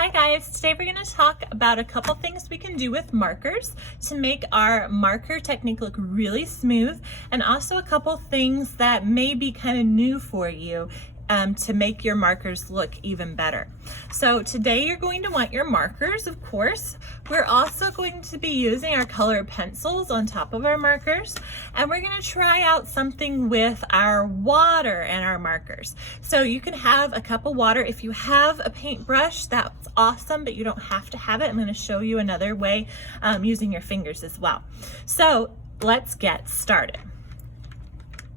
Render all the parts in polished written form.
Hi guys, today we're going to talk about a couple things we can do with markers to make our marker technique look really smooth, and also a couple things that may be kind of new for you to make your markers look even better. So today you're going to want your markers, of course. We're also going to be using our color pencils on top of our markers, and we're going to try out something with our water and our markers. So you can have a cup of water. If you have a paintbrush, that's awesome, but you don't have to have it. I'm going to show you another way using your fingers as well. So let's get started.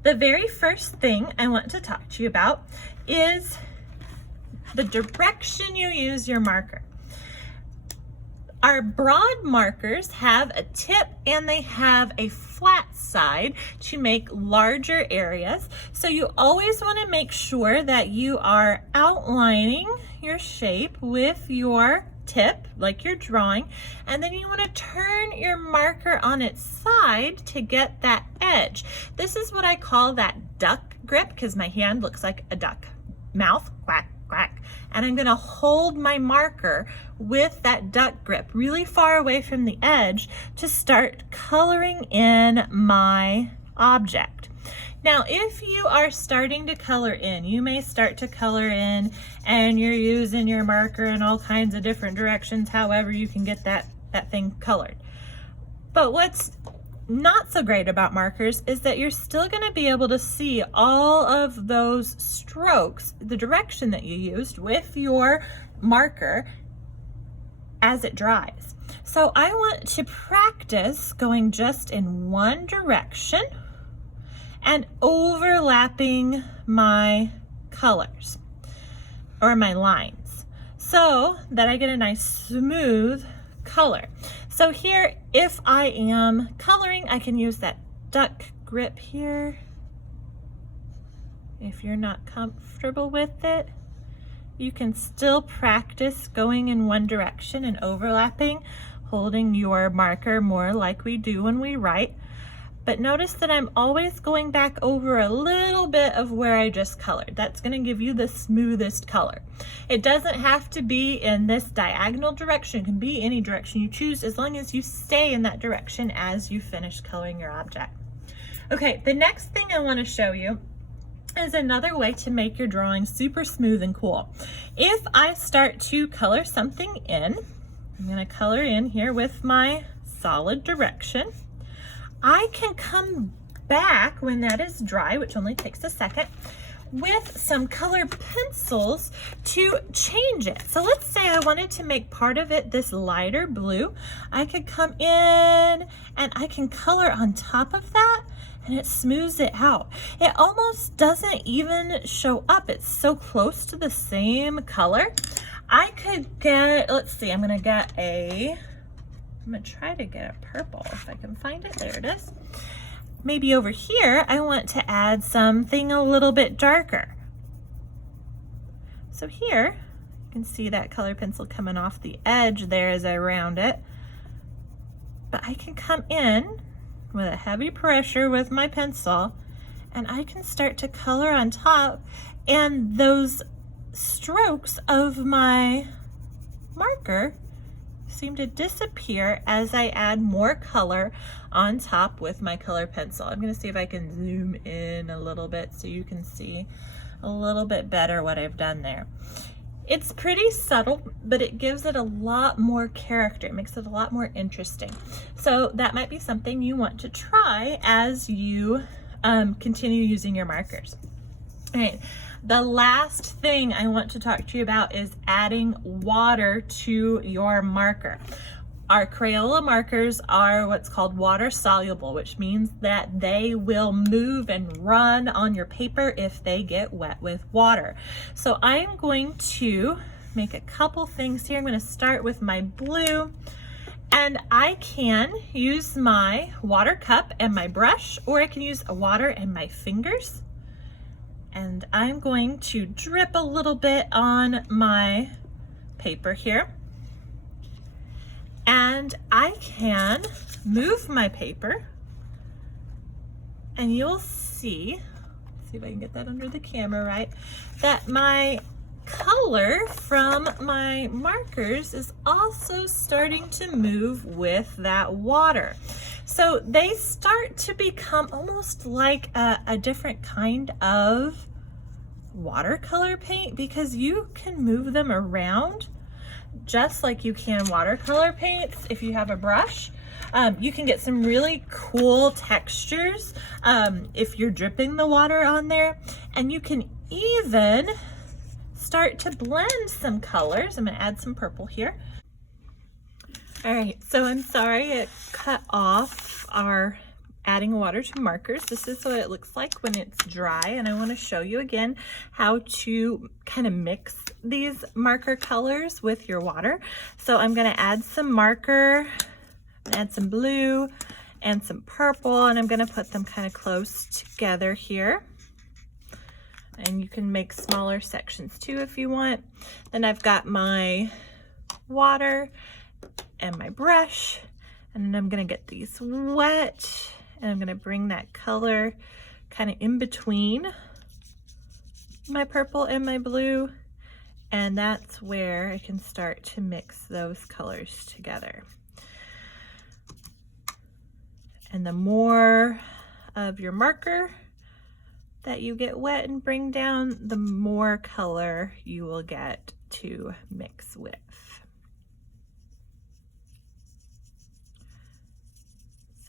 The very first thing I want to talk to you about is the direction you use your marker. Our broad markers have a tip and they have a flat side to make larger areas. So you always want to make sure that you are outlining your shape with your tip, like you're drawing, and then you want to turn your marker on its side to get that edge. This is what I call that duck grip, because my hand looks like a duck mouth, quack quack, and I'm going to hold my marker with that duck grip really far away from the edge to start coloring in my object. Now, if you are starting to color in, you may start to color in and you're using your marker in all kinds of different directions, however you can get that thing colored. But what's not so great about markers is that you're still going to be able to see all of those strokes, the direction that you used with your marker as it dries. So I want to practice going just in one direction and overlapping my colors or my lines so that I get a nice smooth color. So here, if I am coloring, I can use that duck grip here. If you're not comfortable with it, you can still practice going in one direction and overlapping, holding your marker more like we do when we write. But notice that I'm always going back over a little bit of where I just colored. That's going to give you the smoothest color. It doesn't have to be in this diagonal direction. It can be any direction you choose as long as you stay in that direction as you finish coloring your object. Okay, the next thing I want to show you is another way to make your drawing super smooth and cool. If I start to color something in, I'm going to color in here with my solid direction. I can come back when that is dry, which only takes a second, with some color pencils to change it. So let's say I wanted to make part of it this lighter blue. I could come in and I can color on top of that and it smooths it out. It almost doesn't even show up. It's so close to the same color. I could get, let's see, I'm gonna try to get a purple if I can find it. There it is. Maybe over here, I want to add something a little bit darker. So here, you can see that color pencil coming off the edge there as I round it. But I can come in with a heavy pressure with my pencil, and I can start to color on top, and those strokes of my marker seem to disappear as I add more color on top with my color pencil. I'm going to see if I can zoom in a little bit so you can see a little bit better what I've done there. It's pretty subtle, but it gives it a lot more character. It makes it a lot more interesting. So that might be something you want to try as you continue using your markers. All right. The last thing I want to talk to you about is adding water to your marker. Our Crayola markers are what's called water soluble, which means that they will move and run on your paper if they get wet with water. So I'm going to make a couple things here. I'm going to start with my blue, and I can use my water cup and my brush, or I can use water and my fingers. And I'm going to drip a little bit on my paper here. And I can move my paper, and you'll see if I can get that under the camera right, that my color from my markers is also starting to move with that water. So they start to become almost like a different kind of watercolor paint, because you can move them around just like you can watercolor paints if you have a brush. You can get some really cool textures if you're dripping the water on there, and you can even start to blend some colors. I'm going to add some purple here. All right, so I'm sorry it cut off our adding water to markers. This is what it looks like when it's dry, and I want to show you again how to kind of mix these marker colors with your water. So I'm going to add some marker, add some blue and some purple, and I'm going to put them kind of close together here. And you can make smaller sections too if you want. Then I've got my water and my brush, and I'm going to get these wet, and I'm going to bring that color kind of in between my purple and my blue, and that's where I can start to mix those colors together. And the more of your marker that you get wet and bring down, the more color you will get to mix with.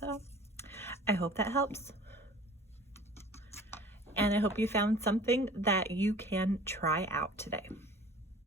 So I hope that helps. And I hope you found something that you can try out today.